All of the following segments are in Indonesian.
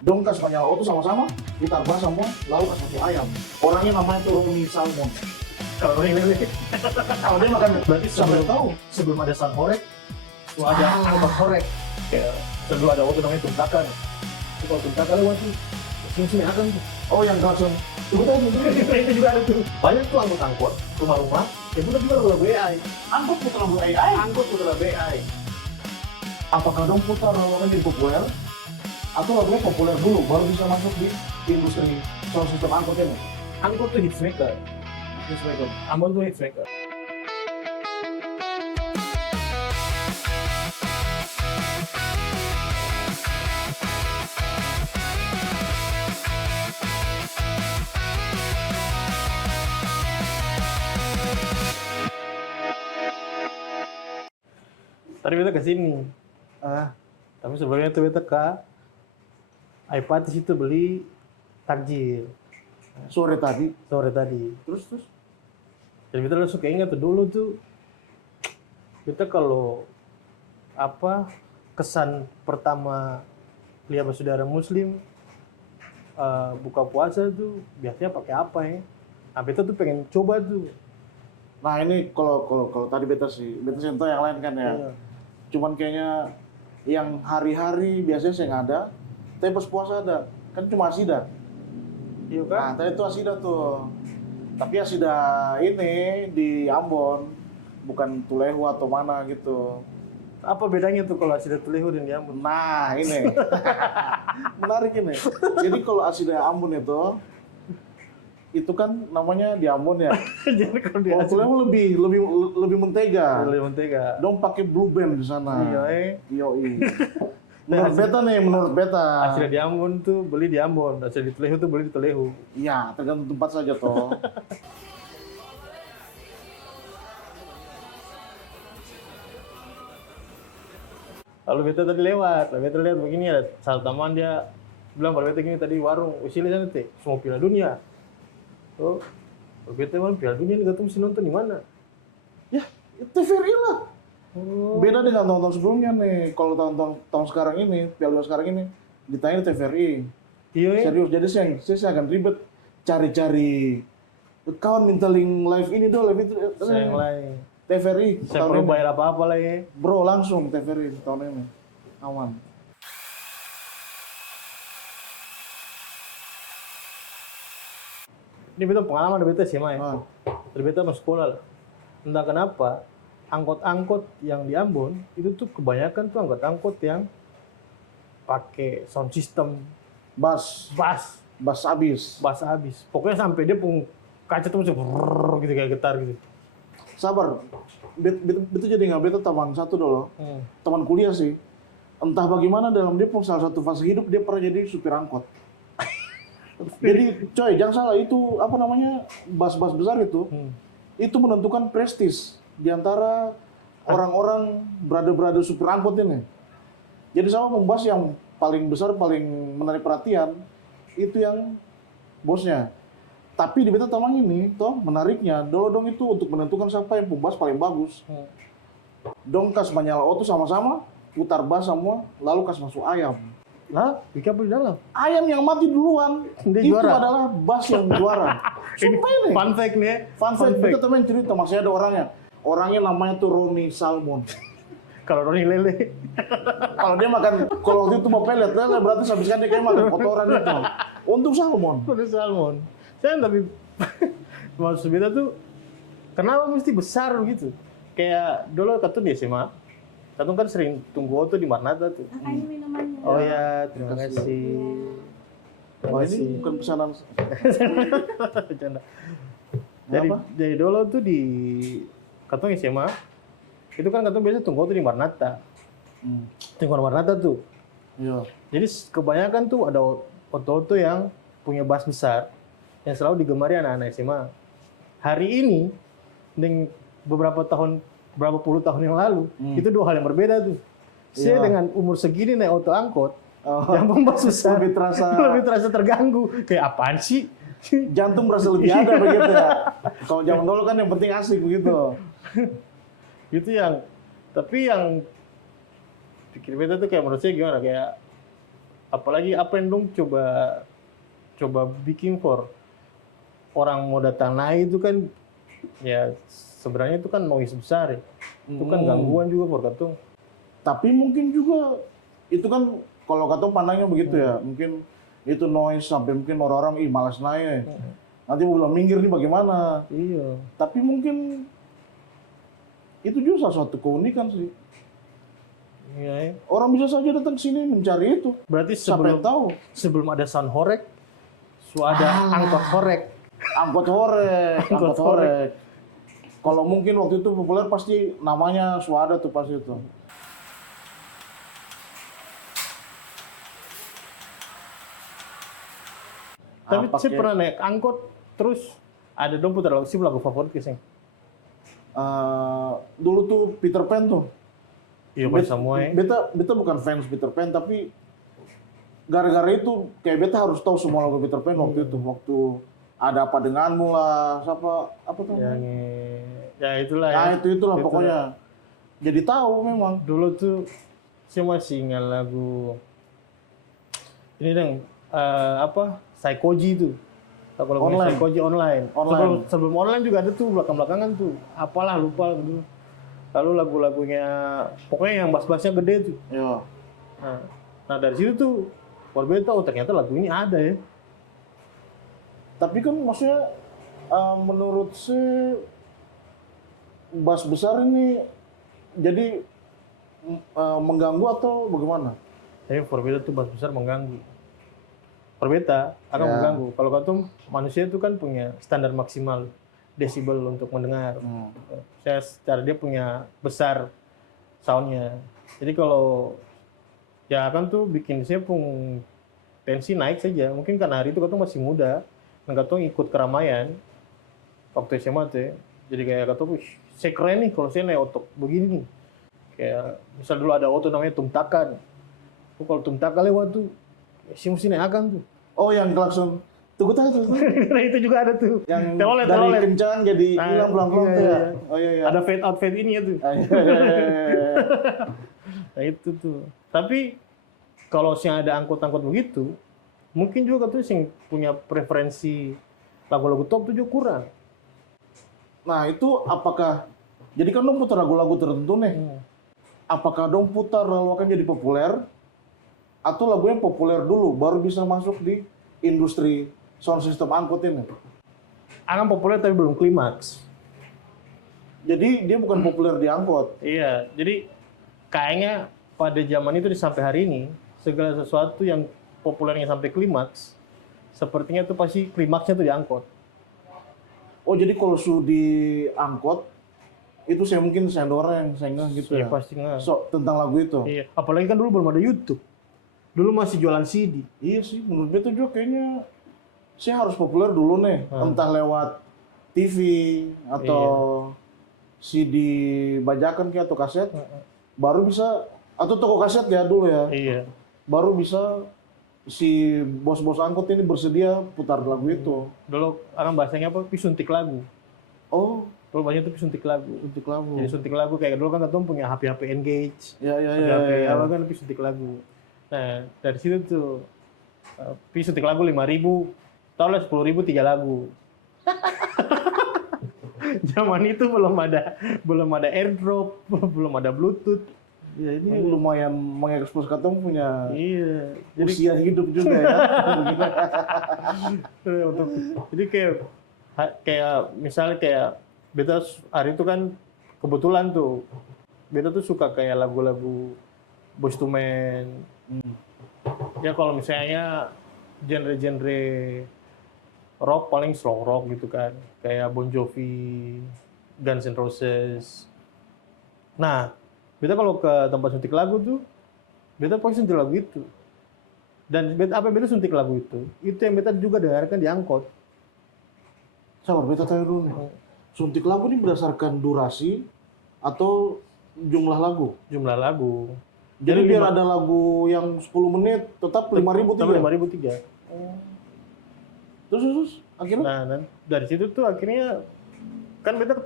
Dong kas banyak auto sama-sama, putar bas semua, lalu kas masuk ayam. Orangnya namanya tuh Roni Salmon. Kalau Roni lele. Kalau dia makan, berarti sampai Sebelum- tahu. Sebelum ada San Horek, tuh ada angkot Horek. Ya, sebelum ada auto namanya Tumtakan. Itu kalau Tumtakan lewat tuh, sini akan tuh. Oh yang langsung, Itu itu juga ada tuh. Banyak tuh angkot-angkot, rumah-rumah, yang putar juga lagu AI. angkut putar lagu AI. Angkot putar lagu AI. Apakah dong putar lagu yang populer? Atau lagunya populer dulu, baru bisa masuk di industri sound system angkut ini? Angkot tuh hitsmaker. Hitsmaker. Ambon tuh hitsmaker. Tadi beta ke sini. Tapi sebelumnya tuh beta ke Aipatis itu beli takjil Sore tadi, sore tadi. terus Jadi beta langsung keinget tuh dulu tuh beta kalau apa kesan pertama lihat saudara Muslim buka puasa tuh biasanya pakai apa ya? Nah beta tuh pengen coba tuh. nah ini kalau tadi beta sentuh yang lain kan ya. Iya. Cuman kayaknya yang hari-hari biasanya saya nggak ada, tapi pas puasa ada. Kan cuma asida. Iya kan? Nah, tadi itu asida tuh. Tapi asida ini di Ambon, bukan Tulehu atau mana gitu. Apa bedanya tuh kalau asida Tulehu dan di Ambon? Nah, ini. Menarik ini. Jadi kalau asida Ambon itu kan namanya di Ambon ya. Jadi kalau di Kalau asida Tulehu lebih mentega. lebih mentega. Dong pakai blue band di sana. Iya. Yoi. Menurut beta. Asida di Ambon tuh beli di Ambon, asida di Tulehu tuh beli di Tulehu. Iya, tergantung tempat saja toh. Lalu beta tadi lewat, lalu beta lihat begini ada satu teman dia bilang pada beta gini tadi warung usil sana teh semua Piala Dunia. Oh, lalu beta bilang Piala Dunia ini ketemu mesti nonton di mana? Ya, TVRI lah. Oh, Beda dengan tahun-tahun sebelumnya nih. Kalau tahun sekarang ini, Piala Dunia sekarang ini, ditanya di TVRI. iya ya. Serius, jadi saya akan ribet cari-cari kawan minta link live ini dong, live itu. Saya yang lain. TVRI Saya tahun perlu ini. bayar apa-apa lah ya. Bro, langsung TVRI tahun ini. Aman. Ini beta pengalaman dari beta SMA ya. Ah. Dari beta masuk sekolah lah. Entah kenapa angkot-angkot yang di Ambon itu tuh kebanyakan tuh angkot-angkot yang pakai sound system Bass abis. bass habis. Pokoknya sampai dia pun kaca tuh masih brrrr gitu kayak getar gitu. Sabar. Betul jadi nggak beta teman satu dulu. Teman kuliah sih. Entah bagaimana dalam Depok salah satu fase hidup dia pernah jadi supir angkot. Jadi coy, jangan salah itu apa namanya bas-bas besar itu menentukan prestis di antara orang-orang brother-brother supir angkot ini. Jadi sama pembas yang paling besar, paling menarik perhatian itu yang bosnya. Tapi di beta tamang ini, toh menariknya, dong itu untuk menentukan siapa yang pembas paling bagus. Dong kas manyala auto sama-sama, putar bas semua, lalu kas masuk ayam. Lah, Wika di dalam. Ayam yang mati duluan, Dia itu juara. adalah bas yang juara. Sumpah ini. Fun fact nih ya. Fun fact, kita temen cerita, masih ada orangnya. Orangnya namanya tuh Roni Salmon. Kalau Roni lele. Kalau dia makan, kalau waktu itu mau pelet, lele berarti habiskan dia kayak makan kotoran itu. Untuk salmon. Roni salmon. Saya tapi maksud beta tuh kenapa mesti besar gitu? Kayak dulu katun di SMA. Katun kan sering tunggu auto di Marnata tuh. Makanya minumannya. Oh ya, terima kasih. Terima Wah, kasih. ini bukan pesanan. Bercanda. Jadi, Kenapa? dari dulu tuh di katong SMA, itu kan katong biasa tunggu auto di Marnata. Tunggu di Marnata tuh. Iya. Jadi kebanyakan tuh ada auto-auto yang punya bas besar yang selalu digemari anak-anak SMA. Hari ini, dengan berapa puluh tahun yang lalu, itu dua hal yang berbeda tuh. Saya Iya. dengan umur segini naik auto angkot, Oh, yang pembas besar, lebih terasa- lebih terasa terganggu. Kayak apaan sih? jantung merasa lebih ada begitu ya. Kalau zaman dulu kan yang penting asik begitu. Itu yang, tapi yang pikir beta tuh kayak menurut saya gimana, kayak apalagi apa yang dong coba bikin for orang mau datang naik itu kan ya sebenarnya itu kan noise besar ya. Itu kan gangguan juga for katong. Tapi mungkin juga itu kan kalau katong pandangnya begitu ya, mungkin itu noise sampai mungkin orang-orang malas naik. Nanti mau bilang minggir nih bagaimana? Iya. Tapi mungkin itu juga salah satu keunikan sih. Iya. Ya. Orang bisa saja datang ke sini mencari itu. Berarti Siapa yang tahu? sebelum ada sound horek, ada angkot horek. Angkot horek, angkot horek. Kalau mungkin waktu itu populer pasti namanya Suada tuh pas itu. Tapi Apa saya kayak- pernah naik angkot terus ada dong putar lagu favorit kisah. Dulu tuh Peter Pan tuh. Iya pas semua ya. Beta bukan fans Peter Pan tapi gara-gara itu kayak beta harus tahu semua lagu Peter Pan waktu itu, waktu ada apa denganmu lah, apa tuh? Yang ya itulah ya. Nah itulah pokoknya. Jadi tahu memang. Dulu tuh saya masih ingat lagu ini dong apa Saikoji itu. Kalau lagu Online. Saikoji online. Online. Sebelum online juga ada tuh belakang-belakangan tuh. Apalah lupa dulu. Lalu lagu-lagunya pokoknya yang bass-bassnya gede tuh. Ya. Nah dari situ tuh baru tahu ternyata lagu ini ada ya. Tapi kan maksudnya menurut saya bass besar ini jadi mengganggu atau bagaimana? Tapi Forbeta tuh bass besar mengganggu. Forbeta akan Ya. mengganggu. Kalau kata manusia itu kan punya standar maksimal desibel untuk mendengar. Saya secara dia punya besar soundnya. Jadi kalau ya akan tuh bikin saya pun tensi naik saja. Mungkin karena hari itu katong masih muda, dan katong ikut keramaian waktu SMA tuh. Jadi kayak katong, wih, saya keren nih kalau saya naik otot begini nih. Kayak misal dulu ada otot namanya tumtakan. Kalau tumtakan lewat tuh, saya mesti naik akan tuh. Oh yang klakson. Tunggu tuh. Nah itu juga ada tuh. Yang Telolet. dari kencang jadi Nah, hilang pelan-pelan iya, tuh ya. iya. Oh iya iya. Ada fade out fade ini ya tuh. Iya. Nah itu tuh. Tapi kalau sih ada angkot-angkot begitu, mungkin juga tuh sih punya preferensi lagu-lagu top tuh juga kurang. Nah itu apakah jadi kan dong putar lagu-lagu tertentu nih. Apakah dong putar lalu akan jadi populer atau lagu yang populer dulu baru bisa masuk di industri sound system angkot ini? Akan populer tapi belum klimaks. Jadi dia bukan populer di angkot. Iya, jadi kayaknya pada zaman itu sampai hari ini segala sesuatu yang populernya sampai klimaks, sepertinya tuh pasti klimaksnya tuh di angkot. Oh jadi kalau su di angkot itu saya mungkin sendora yang saya ngeh gitu Iya ya. pasti nggak. So tentang lagu itu. Iya, apalagi kan dulu belum ada YouTube. Dulu masih jualan CD. Iya sih, menurut beta juga kayaknya saya harus populer dulu nih, entah lewat TV atau CD bajakan kayak atau kaset, baru bisa atau toko kaset ya dulu ya, Iya. baru bisa si bos-bos angkot ini bersedia putar lagu itu. Dulu orang bahasanya apa? Pisuntik lagu. Oh, Dulu bahasanya itu pisuntik lagu. untuk lagu. Jadi suntik lagu kayak dulu kan ketemu punya HP-HP Engage. Ya ya ya. HP ya. apa kan pisuntik lagu. Nah, dari situ tuh pisuntik lagu 5.000, tahu lah 10.000 3 lagu. Zaman itu belum ada AirDrop, belum ada Bluetooth. Ya ini lumayan mengekspos katong punya Iya. Jadi usia hidup juga ya. jadi kayak misalnya kayak beta hari itu kan kebetulan tuh beta tuh suka kayak lagu-lagu Boyz II Men. Ya kalau misalnya genre-genre rock paling slow rock gitu kan, kayak Bon Jovi, Guns N' Roses. Nah, beta kalau ke tempat suntik lagu tuh, beta pasti suntik lagu itu. Dan beta suntik lagu itu yang beta juga dengarkan di angkot. Sabar, beta tanya dulu nih. Suntik lagu ini berdasarkan durasi atau jumlah lagu? Jumlah lagu. Jadi biar ada lagu yang 10 menit tetap 5.000 Tambah tiga. 5.003. Terus akhirnya? Nah, dari situ tuh akhirnya kan beta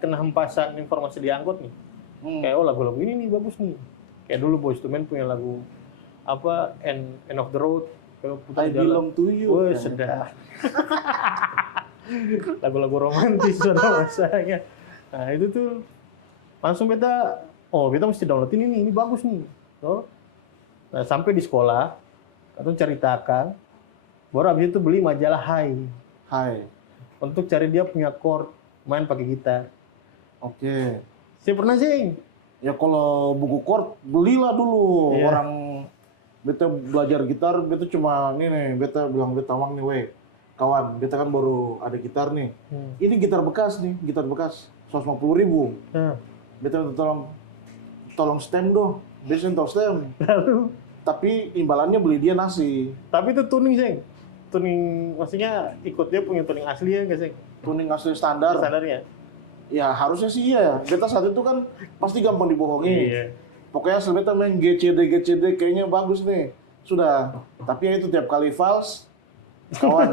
kena hempasan informasi di angkot nih. Kayak oh lagu-lagu ini nih bagus nih. Kayak dulu Boyz II Men punya lagu apa end of the road kalau putar I belong to you. Wah, Ya, sedap. Lagu-lagu romantis sudah masanya. Nah, itu tuh langsung beta mesti download ini bagus nih. Oh. Nah, sampai di sekolah, atau ceritakan, baru habis itu beli majalah Hai Hai. untuk cari dia punya chord main pakai gitar. Oke. Saya pernah sih. Ya kalau buku chord belilah dulu. Iya. Orang beta belajar gitar, beta cuma nih, beta bilang beta Wang nih, weh. Kawan, beta kan baru ada gitar nih. Ini gitar bekas nih, gitar bekas 150.000. Nah, Beta minta tolong stem dong. Biasanya tolong stem. lalu, Tapi imbalannya beli dia nasi. tapi itu tuning sih. Tuning maksudnya ikut dia punya tuning asli ya nggak sih? Tuning asli standar. Standarnya. Ya harusnya sih iya. Beta saat itu kan pasti gampang dibohongi. Iya. Pokoknya asal beta main GCD kayaknya bagus nih. Sudah. Tapi ya itu tiap kali vals, kawan,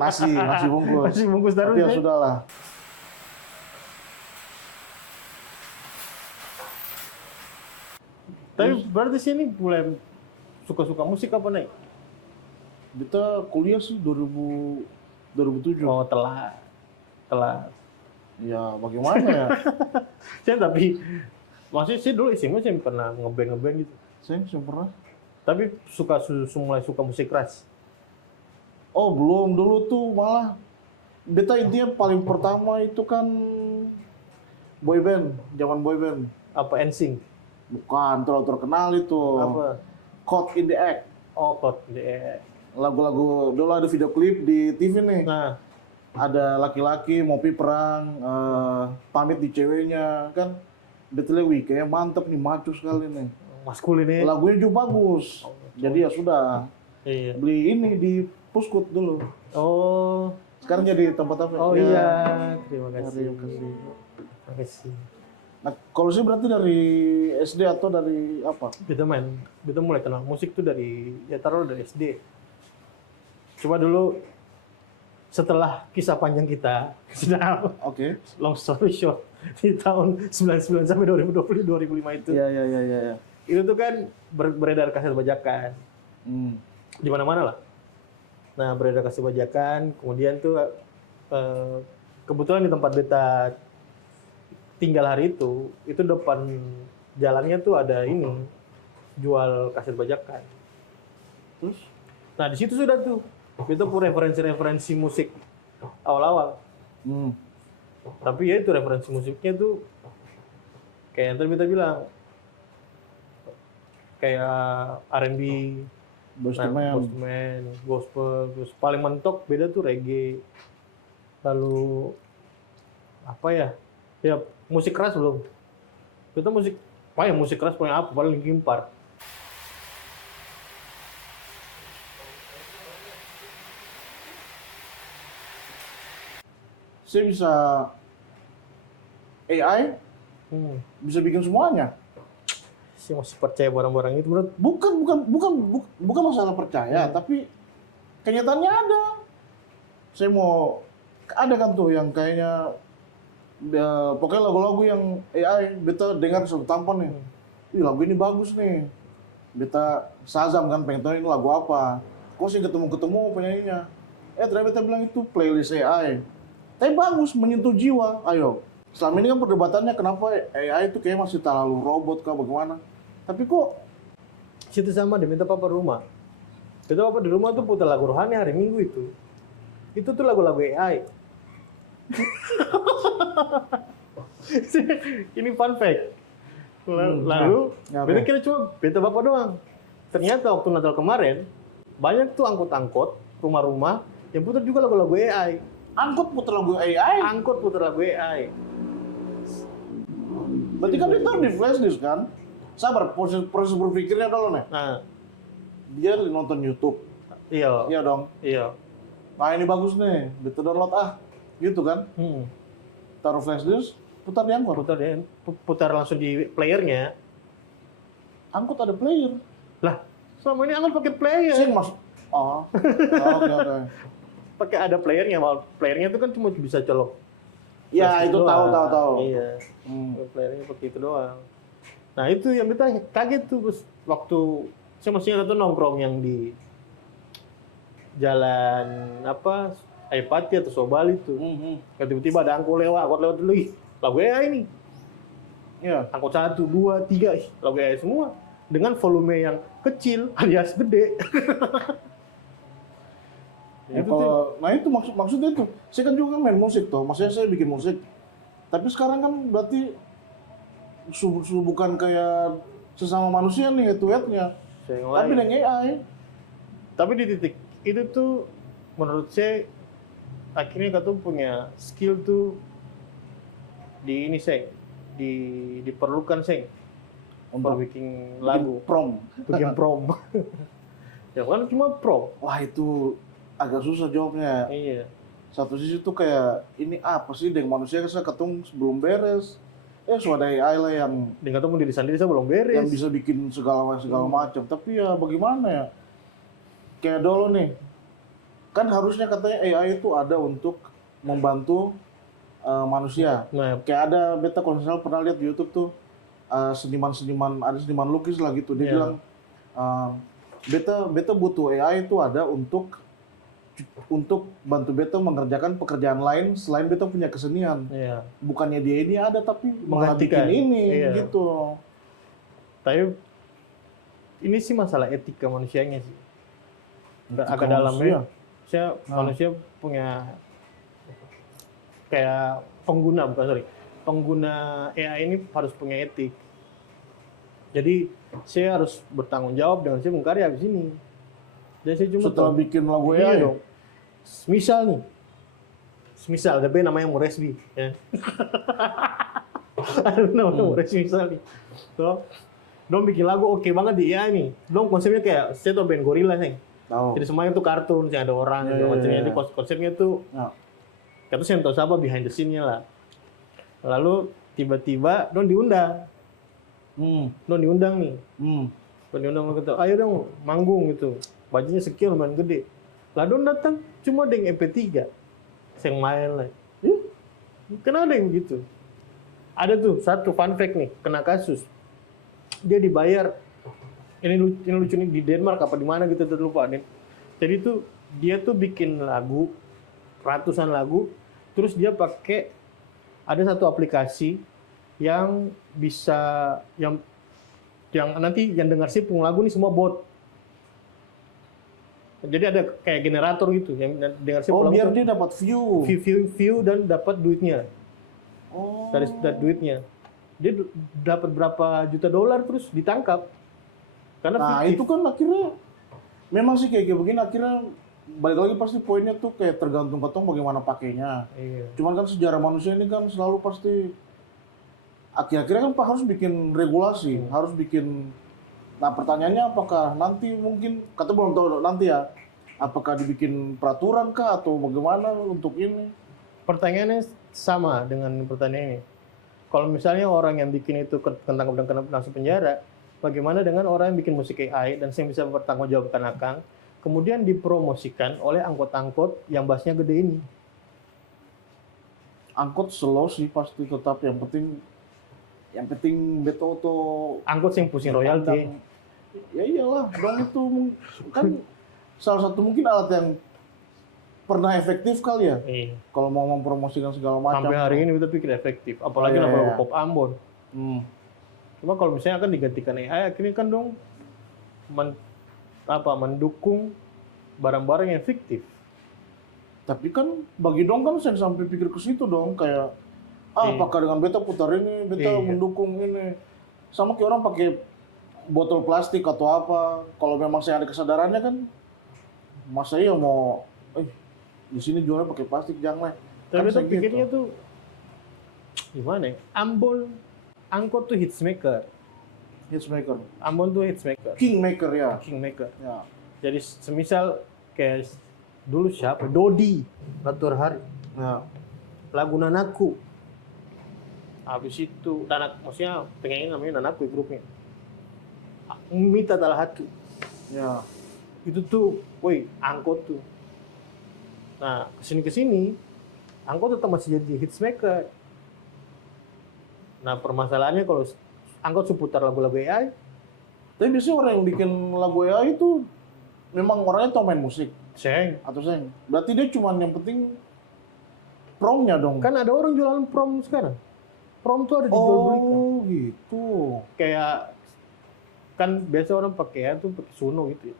nasi bungkus. Masih bungkus terus Tapi ya ya? sudahlah. Tapi berarti sini mulai suka-suka musik apa nih? Beta kuliah sih 2007. Oh, telat. Ya bagaimana ya? Saya tapi masih sih dulu SMA sih pernah ngeband gitu. Saya pernah. Tapi mulai suka musik keras. Oh belum, dulu tuh malah beta intinya paling pertama itu kan boyband, zaman boyband. Apa NSYNC? Bukan, terlalu terkenal itu. Apa? Caught in the Act. Oh, Code. Yeah. Lagu-lagu, dulu ada video klip di TV nih. Nah, Ada laki-laki mau pi perang, pamit di ceweknya. Kan betulnya wih, kayaknya mantep nih, maco sekali nih. maskulin ini. Lagunya juga bagus. Jadi ya sudah, Iya. beli ini di Puskut dulu. Oh. Sekarang jadi tempat apa? Oh Ya. iya. Terima kasih. Terima kasih. Terima kasih. Nah, kalau sih berarti dari SD atau dari apa? Kita mulai kenal musik tuh dari dari SD. Cuma dulu setelah kisah panjang kita, sudah Oke. long story short, di tahun 99 sampai 2020 2005 itu. Iya. Itu tuh kan beredar kaset bajakan Hmm. di mana-mana lah. Nah, beredar kaset bajakan, kemudian tuh kebetulan di tempat beta tinggal hari itu depan jalannya tuh ada ini jual kaset bajakan. Terus? Nah, di situ sudah tuh itu pun referensi musik awal-awal. Hmm. Tapi ya itu referensi musiknya tuh kayak yang tadi kita bilang kayak R&B, Boyz II Men. Boyz II Men, gospel, terus paling mentok beda tuh reggae. Lalu apa ya? Ya musik keras belum. Kita musik keras paling apa? Paling Linkin Park. Saya bisa AI bisa bikin semuanya. Saya masih percaya barang-barang itu menurut. Bukan masalah percaya, tapi kenyataannya ada. Saya mau ada kan tuh yang kayaknya ya, pokoknya lagu-lagu yang AI beta dengar satu tampan nih. Ih, lagu ini bagus nih. Beta Shazam kan pengen tahu ini lagu apa. Kok sih ketemu penyanyinya. Ternyata beta bilang itu playlist AI. Tapi bagus, menyentuh jiwa. Ayo. Selama ini kan perdebatannya kenapa AI itu kayak masih terlalu robot kah bagaimana. Tapi kok Situ sama dia minta papa rumah. Kita papa di rumah tuh putar lagu rohani hari Minggu itu. Itu tuh lagu-lagu AI. Ini fun fact. Lalu, Ya, beta oke. kira cuma beta bapak doang. Ternyata waktu Natal kemarin, banyak tuh angkot-angkot, rumah-rumah, yang putar juga lagu-lagu AI. angkut puter lagu AI? Angkot putar lagu AI. Berarti kan itu di flash disk kan? Sabar, proses berpikirnya dulu nih. Nah, Dia nonton YouTube. iya, Iya dong. iya. Nah ini bagus nih, beta download gitu kan? Taruh flash disk, putar di angkot. Putar langsung di playernya. Angkot ada player. Lah, selama ini angkot pakai player. Sing mas. Oh, oke. Pakai ada playernya, playernya itu kan cuma bisa colok. Ya Flash itu doang. tahu. Iya. Hmm. Playernya pakai itu doang. Nah itu yang kita kaget tuh Gus. Waktu Saya masih ingat tuh nongkrong yang di jalan apa Aipati atau Sobali tuh. Kayak tiba-tiba ada angkot lewat dulu, ih, lagu AI ini. Iya. Angkot 1, 2, 3, ih, lagu AI semua. Dengan volume yang kecil alias gede. Ya, nah itu maksudnya itu. Saya kan juga main musik toh, maksudnya saya bikin musik. Tapi sekarang kan berarti bukan kayak sesama manusia nih head-to-headnya. Tapi dengan AI. Tapi di titik itu tuh menurut saya akhirnya kita tuh punya skill tuh di ini diperlukan untuk bikin lagu, bikin prom. Ya kan cuma prom. Wah itu agak susah jawabnya. Iya. Satu sisi tuh kayak ini apa sih dengan manusia saya ketung sebelum beres. Sudah AI lah yang dengan ketemu diri sendiri saya belum beres. Yang bisa bikin segala macam. Tapi ya bagaimana ya? Kayak dulu nih. Kan harusnya katanya AI itu ada untuk membantu manusia. Nah, kayak ada beta kalau misalnya pernah lihat di YouTube tuh seniman-seniman, ada seniman lukis lah gitu. Dia bilang beta butuh AI itu ada untuk bantu beta mengerjakan pekerjaan lain selain beta punya kesenian. Bukannya dia ini ada tapi malah bikin ini gitu. Tapi ini sih masalah etika manusianya sih. Agak dalamnya. Manusia punya kayak pengguna AI ini harus punya etik. Jadi saya harus bertanggung jawab dengan saya mengkarya di sini. Dan saya cuma setelah bikin lagu AI dong. Misal ada band namanya Moresby, ya. Ada namanya Moresby misal nih. So, dong bikin lagu oke banget di AI nih. Dong konsepnya kayak saya tuh band gorila nih. Jadi semuanya tuh kartun, ada orang, macamnya. Jadi konsepnya tuh kita tuh tahu siapa behind the scene-nya lah. Lalu tiba-tiba dong diundang. Dong diundang nih. Dong diundang gitu. Ayo dong manggung gitu. Bajunya sekian lumayan gede. Lah dong datang cuma dengan MP3. Saya main lah. Kenapa ada yang begitu? Ada tuh satu fun fact nih, kena kasus. Dia dibayar ini lucu nih di Denmark apa di mana gitu terlupa nih. Jadi tuh dia tuh bikin lagu ratusan lagu, terus dia pakai ada satu aplikasi yang bisa yang nanti yang dengar sih lagu nih semua bot. Jadi ada kayak generator gitu yang dengar sih lagu. Biar dia dapat view dan dapat duitnya. Dari duitnya. Dia dapat berapa juta dolar terus ditangkap. Karena itu kan akhirnya memang sih kayak begini akhirnya balik lagi pasti poinnya tuh kayak tergantung ketong bagaimana pakainya. Cuman kan sejarah manusia ini kan selalu pasti akhir-akhirnya kan Pak harus bikin regulasi, harus bikin. Nah pertanyaannya apakah nanti mungkin kata belum tahu nanti ya, apakah dibikin peraturan kah atau bagaimana untuk ini? Pertanyaannya sama dengan pertanyaan ini. Kalau misalnya orang yang bikin itu tentang kena masuk penjara, bagaimana dengan orang yang bikin musik AI dan yang bisa bertanggungjawabkan akang, kemudian dipromosikan oleh angkot-angkot yang bassnya gede ini? Angkot slow sih pasti tetap yang penting beto to angkot yang pusing royalti. Ya iyalah, dong itu kan salah satu mungkin alat yang pernah efektif kali ya. Kalau mau mempromosikan segala macam. Sampai hari ini kita pikir efektif, apalagi lagu pop Ambon. Cuma kalau misalnya akan digantikan AI, akhirnya kan dong mendukung barang-barang yang fiktif. Tapi kan bagi dong kan saya sampai pikir ke situ dong kayak apakah dengan beta putar ini, beta mendukung ini. Sama kayak orang pakai botol plastik atau apa. Kalau memang saya ada kesadarannya kan, masa iya mau di sini jualnya pakai plastik jangan. Tapi beta pikirnya tuh gimana ya? Angkot tuh hitsmaker. Ambon tuh hitsmaker. Kingmaker ya. Jadi semisal kayak dulu siapa? Dodi Batur Hari. Lagu Nanaku. Habis itu maksudnya pengen namanya Nanaku grupnya. Mita Talahatu. Itu tuh, angkot tuh. Nah, kesini angkot tetap masih jadi hitsmaker. Nah, permasalahannya kalau angkot seputar lagu-lagu AI, Tapi biasanya orang yang bikin lagu AI itu memang orangnya tau main musik Seng. atau seng. Berarti dia cuman yang penting promnya dong. Kan ada orang jualan prom sekarang. Prom tuh ada dijual belikan. Oh gitu. Kayak kan biasa orang pakai tuh pakai Suno gitu ya.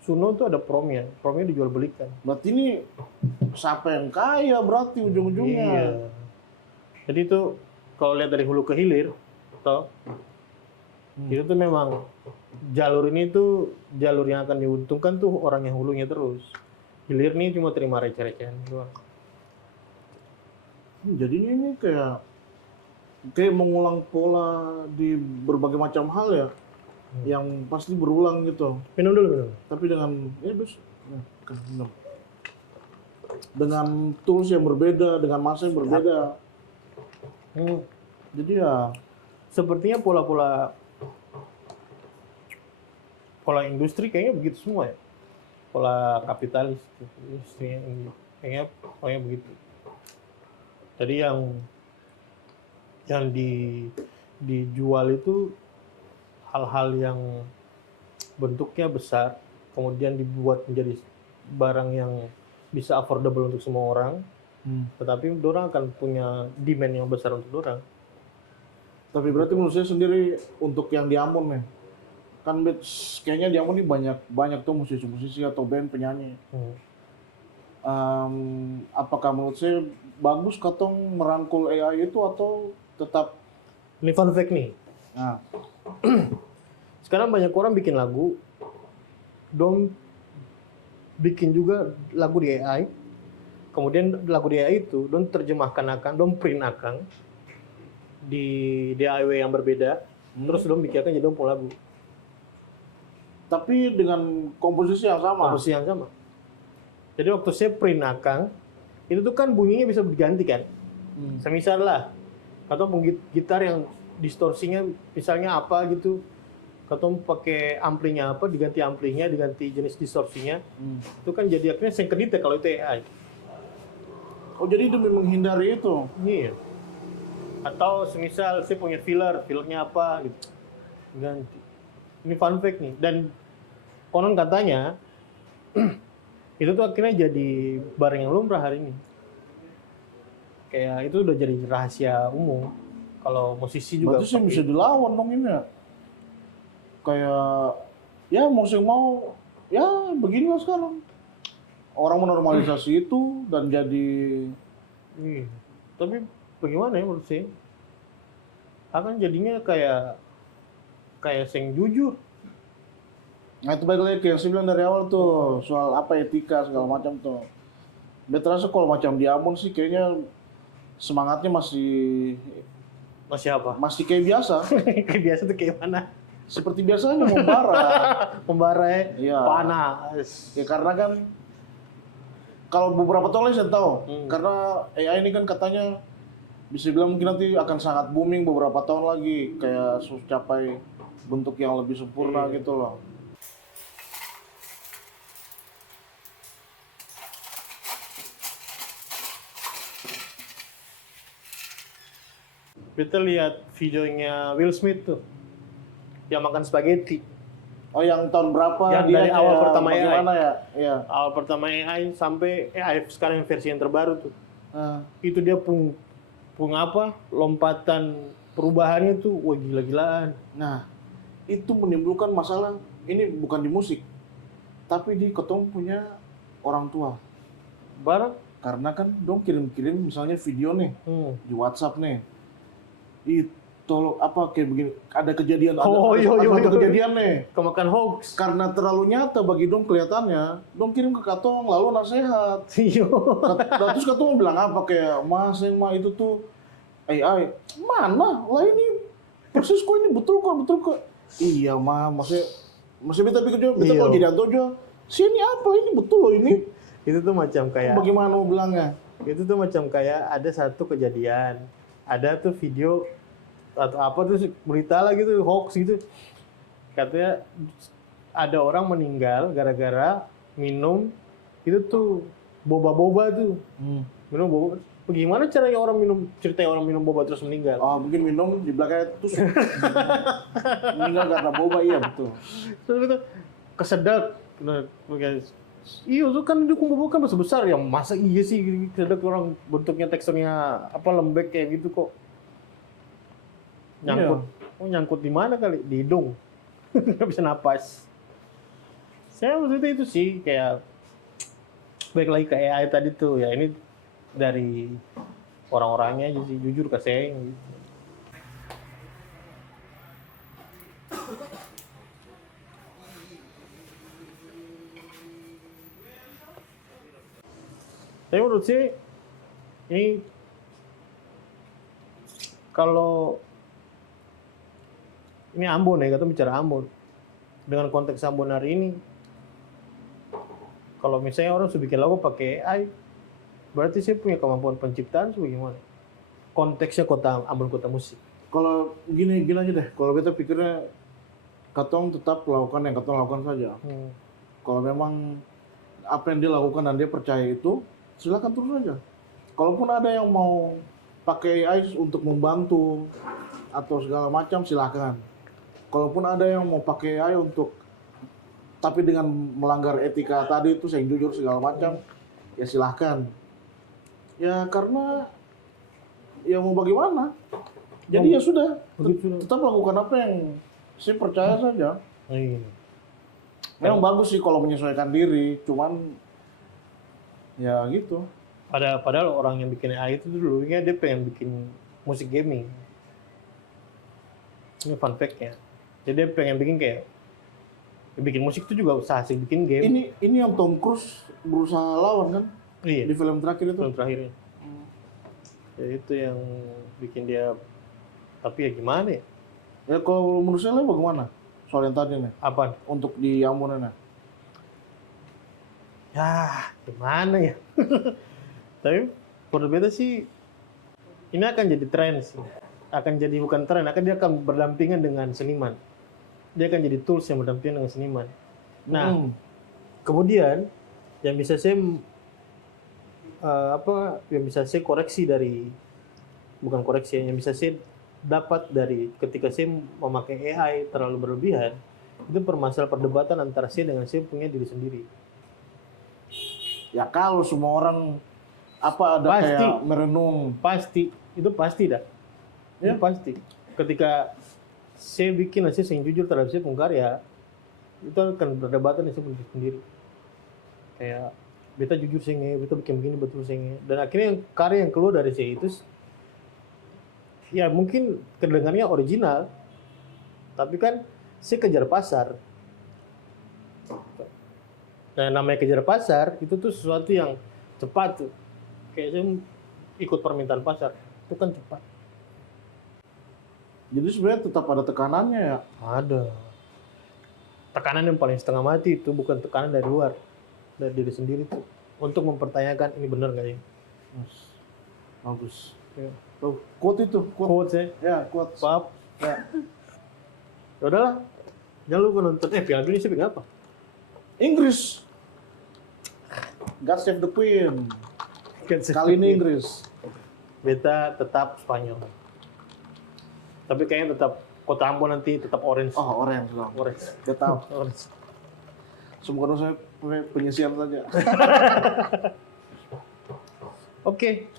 Suno tuh ada promnya dijual belikan. Berarti ini siapa yang kaya berarti ujung-ujungnya. Iya. Jadi itu kalau lihat dari hulu ke hilir, toh, itu tuh memang jalur ini tuh jalur yang akan diuntungkan tuh orang yang hulunya terus. Hilir nih cuma terima receh-recehan doang. Jadi ini kayak mengulang pola di berbagai macam hal ya, yang pasti berulang gitu. Minum dulu, minum. Tapi dengan minum. Dengan tools yang berbeda, dengan masa yang berbeda. Jadi ya Sepertinya pola industri kayaknya begitu semua ya. Pola kapitalis industrinya kayaknya begitu. Jadi yang dijual itu hal-hal yang bentuknya besar, kemudian dibuat menjadi barang yang bisa affordable untuk semua orang, tetapi orang akan punya demand yang besar untuk orang. Tapi berarti menurut saya sendiri untuk yang di Ambon nih, kan kayaknya di Ambon ini banyak tuh musisi-musisi atau band penyanyi. Apakah menurut saya bagus katong merangkul AI itu atau tetap? Ini fun fact nih. Nah, Sekarang banyak orang bikin lagu, dong bikin juga lagu di AI, kemudian lagu di AI itu dong terjemahkan dong print di DAW yang berbeda, terus dong bikinkan jadi dong pun lagu. tapi dengan komposisi yang sama. Komposisi yang sama. Jadi waktu saya print itu tuh kan bunyinya bisa diganti kan. Semisal lah, atau gitar yang distorsinya misalnya apa gitu, atau pakai amplinya apa, diganti amplinya, diganti jenis distorsinya, itu kan jadi akhirnya sengkedita kalau itu AI. Oh jadi demi menghindari itu. Iya. Atau semisal saya punya fillernya apa gitu, ganti. Ini fun fact nih. Dan konon katanya itu tuh akhirnya jadi barang yang lumrah hari ini. Kayak itu udah jadi rahasia umum. Kalau musisi juga. Berarti sih bisa dilawan dong ini ya. Kayak ya mau ya beginilah sekarang. Orang menormalisasi itu dan jadi. Tapi bagaimana ya menurut saya? Akan jadinya kayak sing jujur. Nah itu balik lagi ke yang saya bilang dari awal tuh soal apa etika segala macam tuh. Dia terasa kalau macam di Ambon sih kayaknya semangatnya masih apa? masih kayak biasa. Kayak biasa tuh kayak mana? Seperti biasanya membara. Membara ya, Iya. panas. Ya karena kan kalau beberapa tahun lalu saya tahu karena AI ini kan katanya bisa bilang mungkin nanti akan sangat booming beberapa tahun lagi kayak capai bentuk yang lebih sempurna gitu loh. Kita lihat videonya Will Smith tuh, yang makan spaghetti. Oh yang tahun berapa Yang dia dari awal kayak pertama bagaimana ya? Iya. Awal pertama AI sampai AI sekarang versi yang terbaru tuh. Nah, Itu dia pung apa? Lompatan perubahannya tuh wah gila-gilaan. nah, itu menimbulkan masalah. Ini bukan di musik, tapi di ketong punya orang tua. Barang Karena kan dong kirim-kirim misalnya video nih di WhatsApp nih. Tolong apa kayak begini ada kejadian ada satu kejadian nih kemakan hoax. karena terlalu nyata bagi dong kelihatannya dong kirim ke katong lalu nasihat terus katong bilang apa kayak mas yang mah itu tuh AI mana lah ini persis kok ini betul kok iya mah masih beta pikir juga beta kalau jadi antojo sini apa ini betul loh ini Itu tuh macam kayak bagaimana mau bilangnya itu tuh macam kayak ada satu kejadian, ada tuh video atau apa tuh berita lah gitu, hoax gitu. Katanya ada orang meninggal gara-gara minum itu tuh boba-boba tuh. Minum boba. Bagaimana caranya ceritanya orang minum boba terus meninggal? Oh, mungkin minum di belakangnya tusuk. Meninggal karena boba, iya betul. Terus itu kesedek. Iya, itu kan dukung boba kan besar ya. Masa iya sih kesedek orang bentuknya teksturnya lembek kayak gitu kok. Nyangkut. Oh, nyangkut di mana kali? Di hidung. Nggak bisa napas. Saya maksudnya itu sih kayak baik lagi ke AI tadi tuh ya, ini dari orang-orangnya aja sih, jujur ke saya gitu. Tapi menurut saya ini kalau ini Ambon ya, kita bicara Ambon. Dengan konteks Ambon hari ini, kalau misalnya orang sudah bikin lagu pakai AI, berarti saya punya kemampuan penciptaan bagaimana? Konteksnya kota Ambon, kota musik. Kalau gini aja deh, kalau kita pikirnya katong tetap lakukan yang katong lakukan saja. Kalau memang apa yang dia lakukan dan dia percaya itu, silakan terus aja. Kalaupun ada yang mau pakai AI untuk membantu atau segala macam, silakan. Kalaupun ada yang mau pakai AI untuk tapi dengan melanggar etika tadi itu, saya jujur segala macam, ya silahkan. Ya karena ya mau bagaimana? Jadi ya sudah, tetap lakukan apa yang saya percaya saja. Memang bagus sih kalau menyesuaikan diri, cuman ya gitu. Padahal orang yang bikin AI itu dulunya dia pengen bikin musik gaming. Ini fun fact-nya. Jadi dia pengen bikin kayak bikin musik itu juga usaha sih, bikin game. Ini yang Tom Cruise berusaha lawan kan? Iya. Di film terakhir itu. Film terakhirnya. Ya itu yang bikin dia, tapi ya gimana ya? Ya kalau menurut saya bagaimana? Soal yang tadi nih. Apa? Untuk di Ambon nih. Ya gimana ya? Tapi berbeda sih, ini akan jadi tren sih. Akan jadi bukan tren, dia akan berdampingan dengan seniman. Dia akan jadi tools yang berdampingan dengan seniman. Nah, kemudian yang bisa saya yang bisa saya koreksi dari, bukan koreksi, yang bisa saya dapat dari ketika saya memakai AI terlalu berlebihan, itu permasalahan perdebatan antara saya dengan saya punya diri sendiri. Ya kalau semua orang ada pasti, kayak merenung. Itu pasti dah. Ya pasti. Ketika saya bikin hasil yang jujur terhadap saya punya karya, itu akan berdebatan di saya sendiri. Kayak beta jujur saya beta bikin begini betul saya. Dan akhirnya karya yang keluar dari saya itu, ya mungkin kedengarannya original, tapi kan saya kejar pasar. Nah, namanya kejar pasar itu tuh sesuatu yang cepat tuh. Kayak saya ikut permintaan pasar, itu kan cepat. Jadi sebenarnya tetap ada tekanannya ya? Ada. Tekanan yang paling setengah mati itu bukan tekanan dari luar, dari diri sendiri tuh. Untuk mempertanyakan ini benar nggak ya? Bagus. Ya. Quote itu. Quote ya? Ya, quote. Maaf. Ya. Ya udahlah. Jangan lupa nonton. Piala Dunia siapa apa? Inggris. God Save the Queen. Kali ini Inggris. Beta tetap Spanyol. Tapi kayaknya tetap Kota Ambon nanti tetap orange. Oh, orange dong. Orange. Tetap. Orange. Semoga saya penyisian saja. Oke.